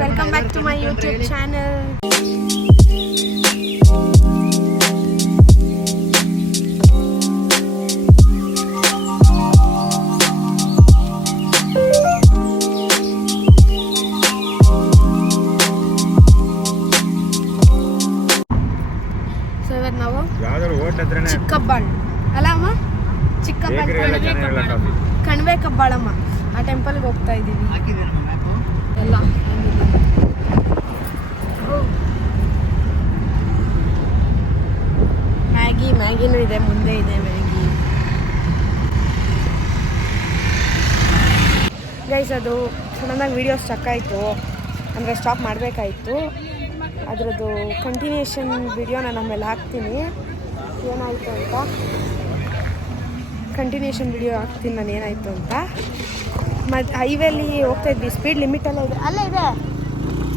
welcome back to my YouTube channel. So ಇವತ್ತು ನಾವು ಚಿಕ್ಕಬ್ಬಾಳ್ ಅಲ್ಲ ಅಮ್ಮ, ಚಿಕ್ಕಬ್ಬಾಳ್ ಕಣಿವೆ ಕಬ್ಬಾಳಮ್ಮ ಆ ಟೆಂಪಲ್ಗೆ ಹೋಗ್ತಾ ಇದ್ದೀವಿ ಎಲ್ಲ. ಮ್ಯಾಗಿನೂ ಇದೆ, ಮುಂದೆ ಇದೆ ಮ್ಯಾಗಿ. ಗೈಸ್ ಅದು ಸಡನ್ನಾಗಿ ವೀಡಿಯೋ ಸ್ಟಕ್ ಆಯಿತು, ಅಂದರೆ ಸ್ಟಾಪ್ ಮಾಡಬೇಕಾಯಿತು. ಅದರದ್ದು ಕಂಟಿನ್ಯೂಷನ್ ವಿಡಿಯೋ ನಾನು ಆಮೇಲೆ ಹಾಕ್ತೀನಿ. ಏನಾಯಿತು ಅಂತ ಕಂಟಿನ್ಯೂಷನ್ ವಿಡಿಯೋ ಹಾಕ್ತೀನಿ ನಾನು ಏನಾಯಿತು ಅಂತ. ಮತ್ತು ಹೈವೇಲಿ ಹೋಗ್ತಾಯಿದ್ವಿ, ಸ್ಪೀಡ್ ಲಿಮಿಟಲ್ಲೇ ಇದೆ, ಅಲ್ಲೇ ಇದೆ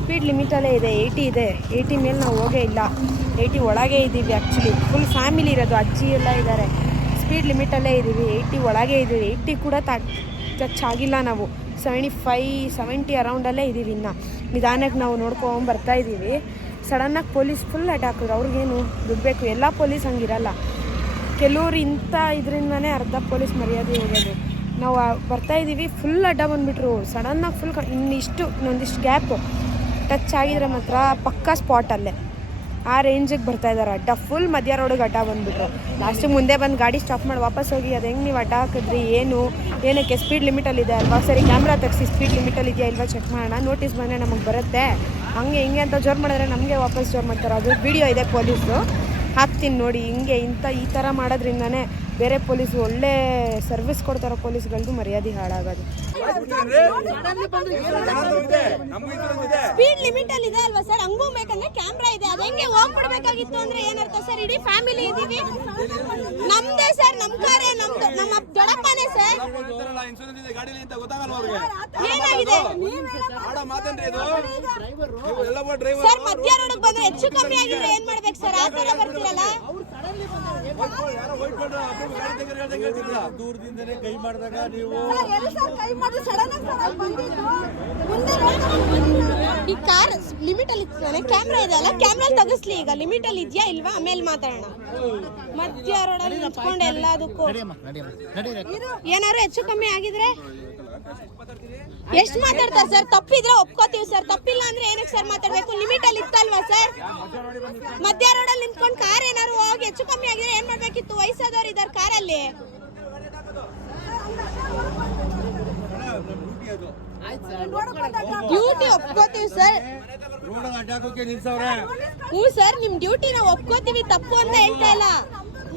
ಸ್ಪೀಡ್ ಲಿಮಿಟಲ್ಲೇ ಇದೆ, 80 ಇದೆ. 80 ಮೇಲೆ ನಾವು ಹೋಗೇ ಇಲ್ಲ, 80 ಒಳಗೆ ಇದ್ದೀವಿ. ಆ್ಯಕ್ಚುಲಿ ಫುಲ್ ಫ್ಯಾಮಿಲಿ ಇರೋದು, ಅಜ್ಜಿ ಎಲ್ಲ ಇದ್ದಾರೆ. ಸ್ಪೀಡ್ ಲಿಮಿಟಲ್ಲೇ ಇದ್ದೀವಿ, 80 ಒಳಗೆ ಇದ್ದೀವಿ. 80 ಕೂಡ ಟಚ್ ಆಗಿಲ್ಲ ನಾವು, 75-70 ಅರೌಂಡಲ್ಲೇ ಇದ್ದೀವಿ. ಇನ್ನು ನಿಧಾನಕ್ಕೆ ನಾವು ನೋಡ್ಕೊಂಡು ಬರ್ತಾಯಿದ್ದೀವಿ. ಸಡನ್ನಾಗಿ ಪೊಲೀಸ್ ಫುಲ್ ಅಟ್ಯಾಕ್ ಹಾಕಿದ್ರು. ಅವ್ರಿಗೇನು ದುಡ್ಬೇಕು, ಎಲ್ಲ ಪೊಲೀಸ್ ಹಂಗಿರಲ್ಲ. ಕೆಲವ್ರು ಇಂಥ ಇದರಿಂದನೇ ಅರ್ಧ ಪೊಲೀಸ್ ಮರ್ಯಾದೆ ಹೋಗೋದು. ನಾವು ಬರ್ತಾಯಿದ್ದೀವಿ, ಫುಲ್ ಅಡ್ಡ ಬಂದುಬಿಟ್ರು ಸಡನ್ನಾಗಿ. ಫುಲ್ ಇನ್ನೊಂದಿಷ್ಟು ಗ್ಯಾಪು ಟಚ್ ಆಗಿದ್ರೆ ಮಾತ್ರ ಪಕ್ಕಾ ಸ್ಪಾಟಲ್ಲೇ ಆ ರೇಂಜಿಗೆ ಬರ್ತಾಯಿದ್ದಾರೆ. ಅಡ್ಡ ಫುಲ್ ಮಧ್ಯ ರೋಡಿಗೆ ಅಡ್ಡ ಬಂದುಬಿಟ್ರು. ಲಾಸ್ಟಿಗೆ ಮುಂದೆ ಬಂದು ಗಾಡಿ ಸ್ಟಾಪ್ ಮಾಡಿ ವಾಪಸ್ ಹೋಗಿ, ಅದು ಹೆಂಗೆ ನೀವು ಅಡ್ಡ ಹಾಕಿದ್ರಿ, ಏನಕ್ಕೆ ಸ್ಪೀಡ್ ಲಿಮಿಟಲ್ಲಿದೆ ಅಲ್ವಾ, ಸರಿ ಕ್ಯಾಮ್ರಾ ತೆಗಿಸಿ ಸ್ಪೀಡ್ ಲಿಮಿಟಲ್ಲಿ ಇದೆಯಾ ಇಲ್ವಾ ಚೆಕ್ ಮಾಡೋಣ, ನೋಟಿಸ್ ಬಂದರೆ ನಮಗೆ ಬರುತ್ತೆ, ಹಂಗೆ ಹಿಂಗೆ ಅಂತ ಜೋರು ಮಾಡಿದ್ರೆ ನಮಗೆ ವಾಪಸ್ ಜೋರು ಮಾಡ್ತಾರೆ. ಅದು ವಿಡಿಯೋ ಇದೆ ಪೊಲೀಸು, ಹಾಕ್ತೀನಿ ನೋಡಿ. ಹಿಂಗೆ ಈ ಥರ ಮಾಡೋದ್ರಿಂದನೇ ಬೇರೆ ಪೊಲೀಸು ಒಳ್ಳೆ ಸರ್ವಿಸ್ ಕೊಡ್ತಾರೋ ಪೊಲೀಸ್ಗಳದ್ದು ಮರ್ಯಾದೆ ಹಾಳಾಗೋದು. ಸ್ಪೀಡ್ ಲಿಮಿಟ್ ಅಲ್ಲಿ ಇದೆ ಅಲ್ವಾ ಸರ್, ಹಂಗೂ ಬೇಕಂದ್ರೆ ಕ್ಯಾಮ್ರಾ ಇದೆ, ಅದು ಹೆಂಗೆ ಹೋಗ್ಬಿಡ್ಬೇಕಾಗಿತ್ತು ಅಂದ್ರೆ ಏನರ್ಥ ಸರ್? ಇಡೀ ಫ್ಯಾಮಿಲಿ ಇದೀವಿ, ನಮ್ದೇ ಸರ್, ನಮ್ ಕಾರೇ, ನಮ್ದು, ನಮ್ಮ ದೊಡ್ಡಪ್ಪನೇ ಸರ್. ಏನಾಗಿದೆ ಸರ್? ಮಧ್ಯ ರೋಡ್ ಬಂದ್ರೆ ಹೆಚ್ಚು ಕಮ್ಮಿ ಆಗಿದ್ರೆ ಏನ್ ಮಾಡ್ಬೇಕು ಸರ್? ಆ ತರ ಬರ್ತೀರಲ್ಲ. ದೂರದಿಂದನೇ ಕೈ ಮಾಡಿದಾಗ ನೀವು ಈ ಕಾರ್ ಲಿಮಿಟ್ ಅಲ್ಲಿ ಇರ್ತಾನೆ, ಕ್ಯಾಮ್ರಾ ಇದೆ ಅಲ್ಲ, ಕ್ಯಾಮ್ರಾ ತೆಗಿಸ್ಲಿ. ಈಗ ಲಿಮಿಟ್ ಅಲ್ಲಿ ಇದೆಯಾ ಇಲ್ವಾ ಆಮೇಲೆ ಮಾತಾಡೋಣ. ಮಧ್ಯ ರೋಡಲ್ಲಿ ನಿಂತ್ಕೊಂಡು ಎಲ್ಲದಕ್ಕೂ ಏನಾದ್ರು ಹೆಚ್ಚು ಕಮ್ಮಿ ಆಗಿದ್ರೆ ಎಷ್ಟು ಮಾತಾಡ್ತಾರೆ ಸರ್? ತಪ್ಪಿದ್ರೆ ಒಪ್ಕೋತೀವಿ ಸರ್, ತಪ್ಪಿಲ್ಲ ಅಂದ್ರೆ ಏನಕ್ಕೆ ಸರ್ ಮಾತಾಡ್ಬೇಕು? ಲಿಮಿಟ್ ಅಲ್ಲಿ ಇತ್ತಲ್ವಾ ಸರ್? ಮಧ್ಯ ರೋಡಲ್ಲಿ ನಿಂತ್ಕೊಂಡು ಕಾರ್ ಏನಾದ್ರು ಹೋಗಿ ಹೆಚ್ಚು ಕಮ್ಮಿ ಆಗಿದ್ರೆ ಏನ್ ಮಾಡ್ಬೇಕಿತ್ತು? ವಯಸ್ಸಾದವ್ರು ಇದಾರೆ ಕಾರಲ್ಲಿ. ಡ್ಯೂಟಿ ಒಪ್ಕೋತೀವಿ ಸರ್. ಹ್ಞೂ ಸರ್, ನಿಮ್ ಡ್ಯೂಟಿ ನಾವು ಒಪ್ಕೋತೀವಿ, ತಪ್ಪು ಅಂತ ಹೇಳ್ತಾ ಇಲ್ಲ.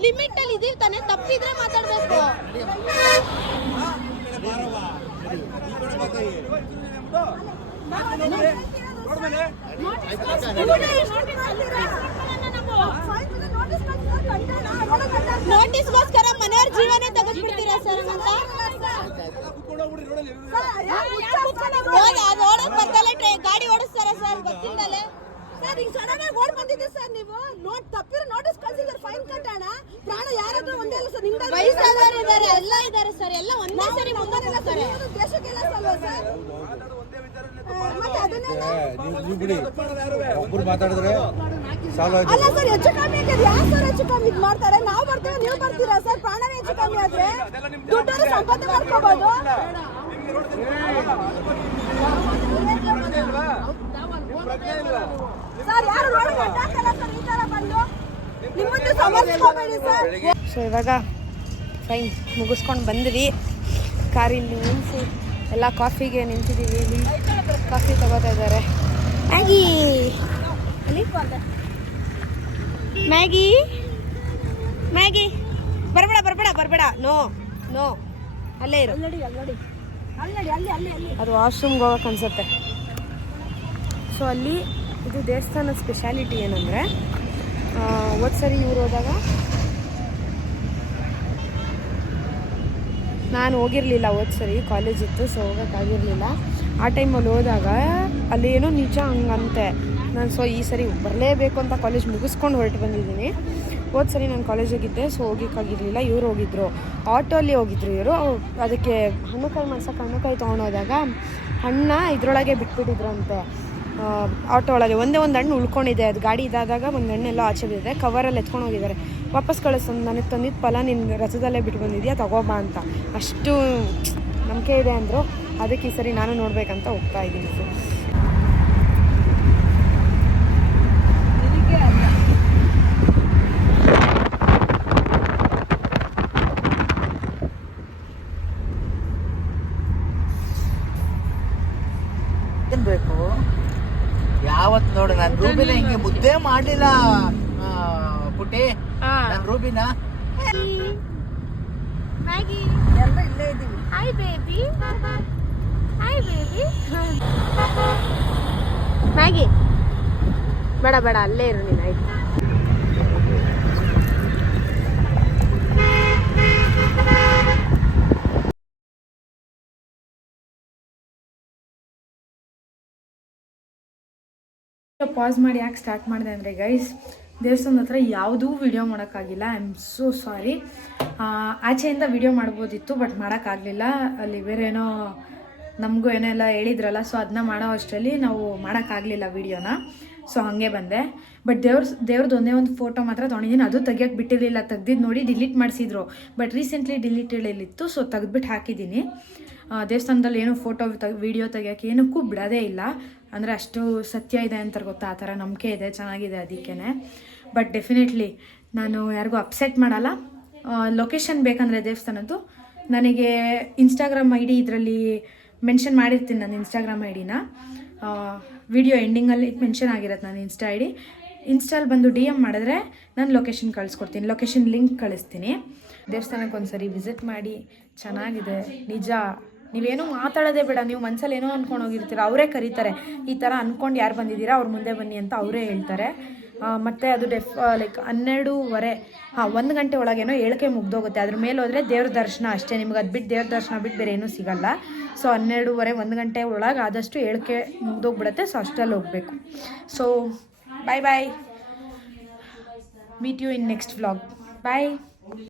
ಲಿಮಿಟ್ ಅಲ್ಲಿ ಇದೀವಿ ತಾನೆ, ತಪ್ಪಿದ್ರೆ ಮಾತಾಡ್ಬೇಕು. ನೋಟಿಸ್ಗೋಸ್ಕರ ಮನೆಯವ್ರ ಜೀವನೇ ತೆಗೆದ್ಬಿಡ್ತೀರಾ ಸರ್? ಅಂತ ಗಾಡಿ ಓಡಿಸ್ತಾರ ಸರ್ ಗೊತ್ತಿಲ್ಲದೆ ಸರ್? ಈಗ ಸಡನ್ ಆಗಿ ಓಡ್ ಬಂದಿದ್ದೀವಿ ಸರ್, ನೀವು ತಪ್ಪಿರೋ ನೋಟಿಸ್ ಕಳ್ಸಿದ್ರೆ ಫೈನ್ ಕಟ್ಟೋಣ. ಪ್ರಾಣ ಯಾರಾದ್ರೂ ಒಂದೇ ಇಲ್ಲ ಸರ್, ವಯಸ್ಸಾದವರು ಇದ್ದಾರೆ, ಎಲ್ಲ ಇದ್ದಾರೆ ಸರ್, ಎಲ್ಲ ಒಂದೇ ಸರಿ ಮುಂದೆ ಹೋಗ್ತಾರೆ. ದೇಶಕ್ಕೆಲ್ಲ ಸರ್ ಒಬ್ರು ಮಾತಾಡಿದ್ರೆ ಅಲ್ಲ ಸರ್, ಹೆಚ್ಚು ಕಮ್ಮಿ ಆಗಿದೆ. ಯಾವ ಸರ್ ಹೆಚ್ಚು ಕಮ್ಮಿ ಮಾಡ್ತಾರೆ? ನಾವು ಬರ್ತೀವಿ, ನೀವು ಬರ್ತೀರಾ ಸರ್? ಪ್ರಾಣವೇ ಹೆಚ್ಚು ಕಮ್ಮಿ ಆದ್ರೆ ದುಡ್ಡನ್ನು ಸಂಪಾದನೆ ಮಾಡ್ಕೋಬಹುದು. ಸರ್ ಯಾರು ಈ ತರ ಬಂದು ನಿಮ್ಮನ್ನು ಸಮರ್ಥಿಸಬೇಡಿ ಸರ್. ಸೊ ಇವಾಗ ಫೈನ್ ಮುಗಿಸ್ಕೊಂಡು ಬಂದ್ವಿ. ಕಾರಿಲ್ಲಿ ನಿಲ್ಲಿಸಿ ಎಲ್ಲ ಕಾಫಿಗೆ ನಿಂತಿದ್ದೀವಿ. ಇಲ್ಲಿ ಕಾಫಿ ತಗೋತಾ ಇದ್ದಾರೆ. ಮ್ಯಾಗಿ ಬರಬೇಡ. ನೋ ಅಲ್ಲೇ ಇರು. ಅದು ವಾಶ್ರೂಮ್ಗೆ ಹೋಗೋಕೆ ಅನ್ಸುತ್ತೆ. ಸೊ ಅಲ್ಲಿ ಇದು ದೇವಸ್ಥಾನದ ಸ್ಪೆಷಾಲಿಟಿ ಏನಂದರೆ, ಸರಿ ಇವ್ರು ಹೋದಾಗ ನಾನು ಹೋಗಿರಲಿಲ್ಲ. ಸರಿ ಕಾಲೇಜ್ ಇತ್ತು, ಸೊ ಹೋಗೋಕ್ಕಾಗಿರಲಿಲ್ಲ. ಆ ಟೈಮಲ್ಲಿ ಹೋದಾಗ ಅಲ್ಲಿ ಏನೋ ನಿಜ ಹಂಗಂತೆ. ನಾನು ಈ ಸರಿ ಬರಲೇಬೇಕು ಅಂತ ಕಾಲೇಜ್ ಮುಗಿಸ್ಕೊಂಡು ಹೊರಟು ಬಂದಿದ್ದೀನಿ. ಸರಿ ನಾನು ಕಾಲೇಜಾಗಿದ್ದೆ, ಸೊ ಹೋಗೋಕ್ಕಾಗಿರಲಿಲ್ಲ. ಇವ್ರು ಹೋಗಿದ್ರು, ಆಟೋಲ್ಲಿ ಹೋಗಿದ್ರು ಇವರು. ಅದಕ್ಕೆ ಹಣ್ಣುಕಾಯಿ ಮಾಡ್ಸೋಕೆ ಹಣ್ಣುಕಾಯಿ ತೊಗೊಂಡೋದಾಗ ಹಣ್ಣ ಇದರೊಳಗೆ ಬಿಟ್ಬಿಟ್ಟಿದ್ರಂತೆ. ಆಟೋ ಒಳಗೆ ಒಂದೇ ಒಂದು ಹಣ್ಣು ಉಳ್ಕೊಂಡಿದೆ. ಅದು ಗಾಡಿ ಇದಾದಾಗ ಒಂದು ಹಣ್ಣೆಲ್ಲ ಆಚೆ ಬಿದ್ದಿದೆ, ಕವರಲ್ಲಿ ಎತ್ಕೊಂಡು ಹೋಗಿದ್ದಾರೆ. ವಾಪಸ್ ಕಳಿಸೋದು, ನನಗೆ ತಂದಿದ್ದು ಫಲ ನಿನ್ನ ರಸದಲ್ಲೇ ಬಿಟ್ಟು ಬಂದಿದ್ಯಾ ತಗೋಬಾ ಅಂತ. ಅಷ್ಟು ನಂಬಿಕೆ ಇದೆ ಅಂದರು. ಅದಕ್ಕೆ ಈ ಸರಿ ನಾನು ನೋಡಬೇಕಂತ ಹೋಗ್ತಾ ಇದ್ದೀನಿ. ಬೇಕು ಯಾವತ್ತು ನೋಡು ನಾನು ರೂಬಿನ ಹಿಂಗೆ ಮುದ್ದೆ ಮಾಡಲಿಲ್ಲ ಪುಟ್ಟಿ. ನಾನು ರೂಬಿನ ಮ್ಯಾಗಿ ಎಲ್ಲ ಇಲ್ಲೇ ಇದ್ದೀವಿ. Hi baby, hi baby. Maggi ಬೇಡ ಬೇಡ, ಅಲ್ಲೇ ಇರು ನೀನು. ಆಯ್ತು, ಪಾಸ್ ಮಾಡಿ ಯಾಕೆ ಸ್ಟಾರ್ಟ್ ಮಾಡಿದೆ ಅಂದರೆ ಗೈಸ್, ದೇವಸ್ಥಾನದ ಹತ್ರ ಯಾವುದೂ ವಿಡಿಯೋ ಮಾಡೋಕ್ಕಾಗಿಲ್ಲ. I am so sorry. ಆಚೆಯಿಂದ ವಿಡಿಯೋ ಮಾಡ್ಬೋದಿತ್ತು, ಬಟ್ ಮಾಡೋಕ್ಕಾಗಲಿಲ್ಲ. ಅಲ್ಲಿ ಬೇರೆ ಏನೋ ನಮಗೂ ಏನೋ ಎಲ್ಲ ಹೇಳಿದ್ರಲ್ಲ, ಸೊ ಅದನ್ನ ಮಾಡೋ ಅಷ್ಟರಲ್ಲಿ ನಾವು ಮಾಡೋಕ್ಕಾಗಲಿಲ್ಲ ವಿಡಿಯೋನ. ಸೊ ಹಾಗೆ ಬಂದೆ. ಬಟ್ ದೇವ್ರದ್ದು ಒಂದೇ ಒಂದು ಫೋಟೋ ಮಾತ್ರ ತೊಗೊಂಡಿದ್ದೀನಿ. ಅದು ತೆಗಿಯೋಕ್ಕೆ ಬಿಟ್ಟಿರಲಿಲ್ಲ. ತೆಗ್ದಿದ್ದು ನೋಡಿ ಡಿಲೀಟ್ ಮಾಡಿಸಿದ್ರು, ಬಟ್ ರೀಸೆಂಟ್ಲಿ ಡಿಲೀಟ್ ಹೇಳಿತ್ತು. ಸೊ ತೆಗೆದ್ಬಿಟ್ಟು ಹಾಕಿದ್ದೀನಿ. ದೇವಸ್ಥಾನದಲ್ಲಿ ಏನೂ ಫೋಟೋ ವಿಡಿಯೋ ತೆಗಿಯೋಕ್ಕೆ ಏನಕ್ಕೂ ಬಿಡೋದೇ ಇಲ್ಲ. ಅಂದರೆ ಅಷ್ಟು ಸತ್ಯ ಇದೆ ಅಂತಾರೆ ಗೊತ್ತಾ, ಆ ಥರ ನಂಬಿಕೆ ಇದೆ, ಚೆನ್ನಾಗಿದೆ ಅದಕ್ಕೇ. ಬಟ್ ಡೆಫಿನೆಟ್ಲಿ ನಾನು ಯಾರಿಗೂ ಅಪ್ಸೆಟ್ ಮಾಡಲ್ಲ. ಲೊಕೇಶನ್ ಬೇಕಂದರೆ ದೇವಸ್ಥಾನದ್ದು ನನಗೆ ಇನ್ಸ್ಟಾಗ್ರಾಮ್ ಐ ಡಿ ಇದರಲ್ಲಿ ಮೆನ್ಷನ್ ಮಾಡಿರ್ತೀನಿ. ನನ್ನ ಇನ್ಸ್ಟಾಗ್ರಾಮ್ ಐ ಡಿನ ವಿಡಿಯೋ ಎಂಡಿಂಗಲ್ಲಿ ಮೆನ್ಷನ್ ಆಗಿರುತ್ತೆ ನನ್ನ ಇನ್ಸ್ಟಾ ಐ ಡಿ. ಇನ್ಸ್ಟಾಲ್ ಬಂದು DM ಮಾಡಿದ್ರೆ ನಾನು ಲೊಕೇಶನ್ ಕಳಿಸ್ಕೊಡ್ತೀನಿ, ಲೊಕೇಶನ್ ಲಿಂಕ್ ಕಳಿಸ್ತೀನಿ. ದೇವಸ್ಥಾನಕ್ಕೆ ಒಂದು ಸರಿ ವಿಸಿಟ್ ಮಾಡಿ, ಚೆನ್ನಾಗಿದೆ ನಿಜ. ನೀವೇನೂ ಮಾತಾಡೋದೇ ಬೇಡ, ನೀವು ಮನಸ್ಸಲ್ಲಿ ಏನೋ ಅಂದ್ಕೊಂಡು ಹೋಗಿರ್ತೀರ, ಅವರೇ ಕರೀತಾರೆ. ಈ ಥರ ಅಂದ್ಕೊಂಡು ಯಾರು ಬಂದಿದ್ದೀರಾ ಅವ್ರ ಮುಂದೆ ಬನ್ನಿ ಅಂತ ಅವರೇ ಹೇಳ್ತಾರೆ. ಮತ್ತು ಅದು ಲೈಕ್ 12:30 1 ಗಂಟೆ ಒಳಗೇನೋ ಏಳಿಗೆ ಮುಗ್ದೋಗುತ್ತೆ. ಅದ್ರ ಮೇಲೆ ಹೋದರೆ ದೇವ್ರ ದರ್ಶನ ಅಷ್ಟೇ, ನಿಮ್ಗೆ ಅದು ಬಿಟ್ಟು ದೇವ್ರ ದರ್ಶನ ಬಿಟ್ಟು ಬೇರೆ ಏನೂ ಸಿಗಲ್ಲ. ಸೊ 12:30 1 ಗಂಟೆ ಒಳಗೆ ಆದಷ್ಟು ಏಳಿಗೆ ಮುಗ್ದೋಗ್ಬಿಡುತ್ತೆ. ಸೊ ಅಷ್ಟರಲ್ಲಿ ಹೋಗಬೇಕು. So bye bye, meet you in next vlog. Bye.